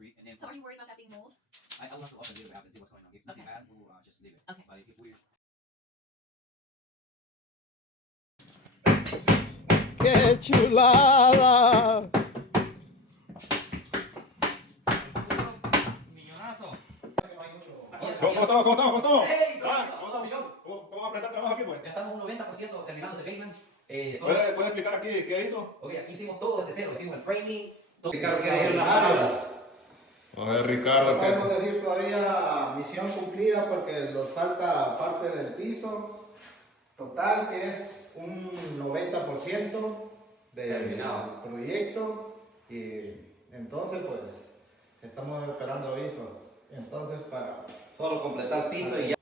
concrete, and then So are you worried about that being mold? I will have to open it up and see what's going on. If nothing Okay. bad, we'll just leave it. Okay. But if we ¡Qué chulada! Millonazo. ¿Cómo estamos? ¿Cómo estamos? ¡Hey! ¿Cómo vamos a prestar trabajo aquí, pues? Ya estamos un 90% terminando de basement. ¿Puede explicar aquí qué hizo? Ok, aquí hicimos todo desde cero. Hicimos el framing. Todo. A ver, Ricardo, No podemos decir todavía misión cumplida porque nos falta parte del piso total, que es un 90% del proyecto, y entonces pues estamos esperando aviso. Entonces para Solo completar el piso y ya.